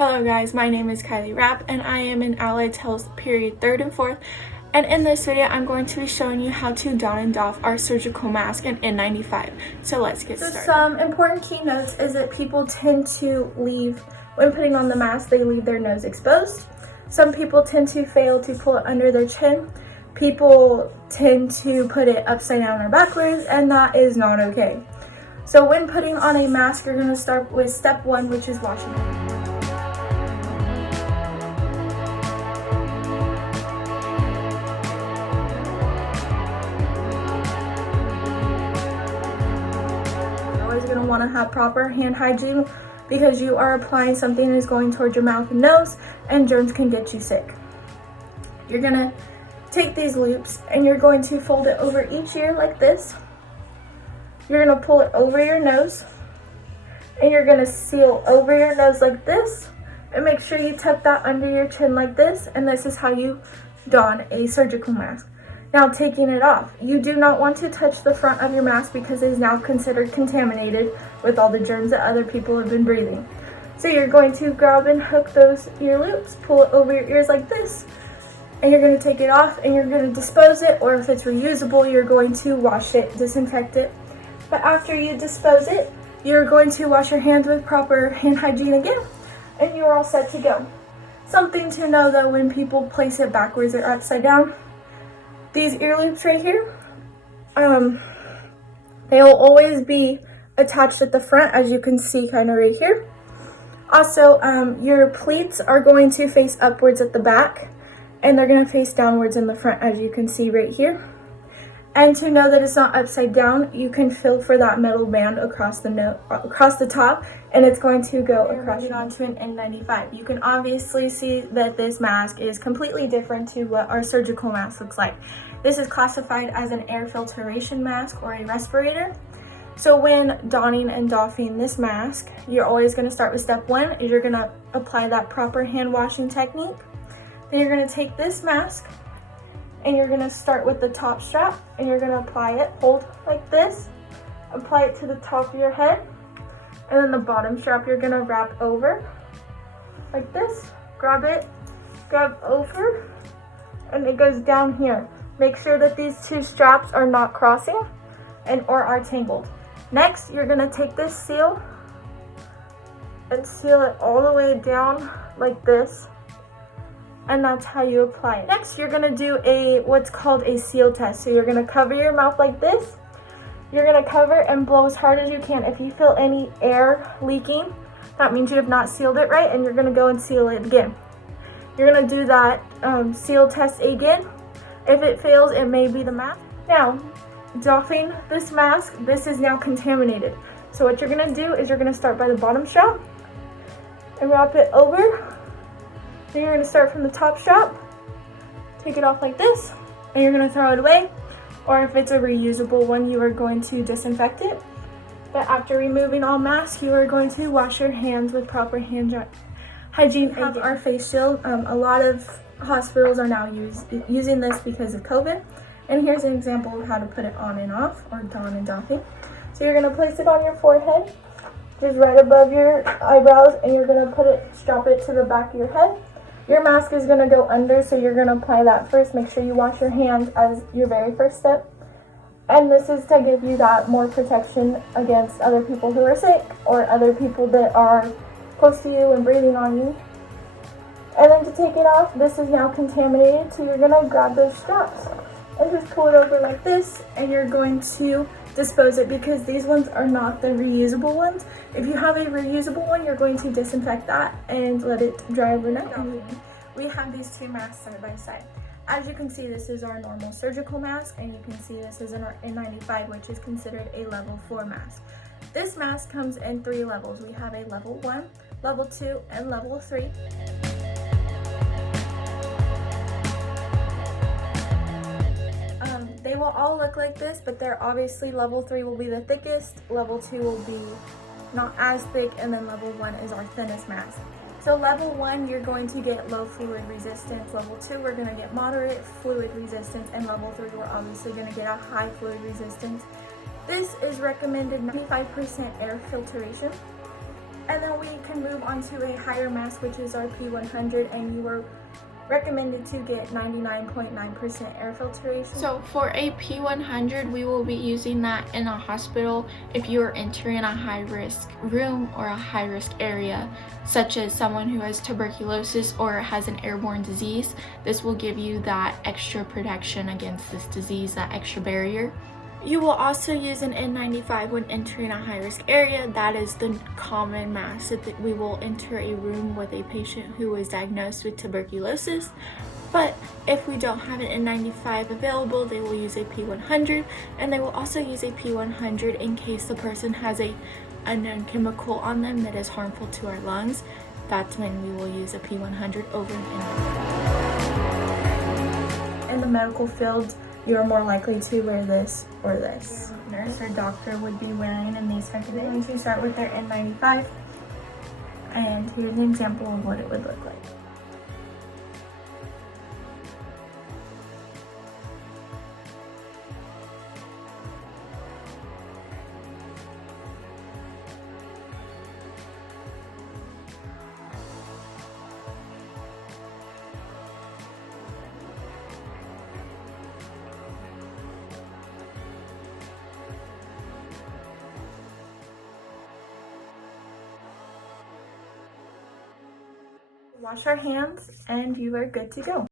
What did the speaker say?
Hello guys, my name is Kylie Rapp and I am in Allied Health period 3rd and 4th, and in this video I'm going to be showing you how to don and doff our surgical mask and N95. So let's get started. Some important key notes is that people tend to leave, when putting on the mask, they leave their nose exposed. Some people tend to fail to pull it under their chin. People tend to put it upside down or backwards, and that is not okay. So when putting on a mask, you're going to start with step 1, which is washing it. Going to want to have proper hand hygiene because you are applying something that is going towards your mouth and nose, and germs can get you sick. You're going to take these loops and you're going to fold it over each ear like this. You're going to pull it over your nose and you're going to seal over your nose like this, and make sure you tuck that under your chin like this, and this is how you don a surgical mask. Now, taking it off, you do not want to touch the front of your mask because it is now considered contaminated with all the germs that other people have been breathing. So you're going to grab and hook those ear loops, pull it over your ears like this, and you're going to take it off and you're going to dispose it, or if it's reusable, you're going to wash it, disinfect it. But after you dispose it, you're going to wash your hands with proper hand hygiene again, and you're all set to go. Something to know though, when people place it backwards or upside down, these ear loops right here, they will always be attached at the front, as you can see kind of right here. Also, your pleats are going to face upwards at the back, and they're going to face downwards in the front, as you can see right here. And to know that it's not upside down, you can feel for that metal band across the top, and it's going to go across. Moving on to an N95. You can obviously see that this mask is completely different to what our surgical mask looks like. This is classified as an air filtration mask or a respirator. So when donning and doffing this mask, you're always going to start with step 1, is you're going to apply that proper hand washing technique. Then you're going to take this mask and you're going to start with the top strap, and you're going to apply it, hold like this, apply it to the top of your head, and then the bottom strap you're going to wrap over like this, grab it, grab over, and it goes down here. Make sure that these two straps are not crossing or are tangled. Next, you're going to take this seal and seal it all the way down like this, and that's how you apply it. Next, you're going to do what's called a seal test. So you're going to cover your mouth like this. You're going to cover and blow as hard as you can. If you feel any air leaking, that means you have not sealed it right, and you're going to go and seal it again. You're going to do that seal test again. If it fails, it may be the mask. Now, doffing this mask, this is now contaminated. So what you're going to do is you're going to start by the bottom strap and wrap it over. Then you're going to start from the top strap, take it off like this, and you're going to throw it away. Or if it's a reusable one, you are going to disinfect it. But after removing all masks, you are going to wash your hands with proper hand hygiene. We have our face shield. A lot of hospitals are now using this because of COVID. And here's an example of how to put it on and off, or don and doffing. So you're going to place it on your forehead, just right above your eyebrows, and you're going to strap it to the back of your head. Your mask is going to go under, so you're going to apply that first. Make sure you wash your hands as your very first step. And this is to give you that more protection against other people who are sick or other people that are close to you and breathing on you. And then to take it off, this is now contaminated, so you're going to grab those straps and just pull it over like this, and you're going to dispose it because these ones are not the reusable ones. If you have a reusable one, you're going to disinfect that and let it dry overnight. We have these two masks side by side. As you can see, this is our normal surgical mask, and you can see this is an N95, which is considered a level 4 mask. This mask comes in 3 levels. We have a level 1, level 2, and level 3. They will all look like this, but they're obviously level 3 will be the thickest, level 2 will be not as thick, and then level 1 is our thinnest mask. So level 1, you're going to get low fluid resistance. Level 2, we're going to get moderate fluid resistance, and level 3, we're obviously going to get a high fluid resistance. This is recommended 95% air filtration. And then we can move on to a higher mask, which is our P100, and you are recommended to get 99.9% air filtration. So for a P100, we will be using that in a hospital if you are entering a high-risk room or a high-risk area, such as someone who has tuberculosis or has an airborne disease. This will give you that extra protection against this disease, that extra barrier. You will also use an N95 when entering a high-risk area. That is the common mask that we will enter a room with a patient who is diagnosed with tuberculosis. But if we don't have an N95 available, they will use a P100, and they will also use a P100 in case the person has a unknown chemical on them that is harmful to our lungs. That's when we will use a P100 over an N95. In the medical field, you're more likely to wear this or this. Your nurse or doctor would be wearing in these types of things. We're going to start with their N95, and here's an example of what it would look like. Wash our hands and you are good to go.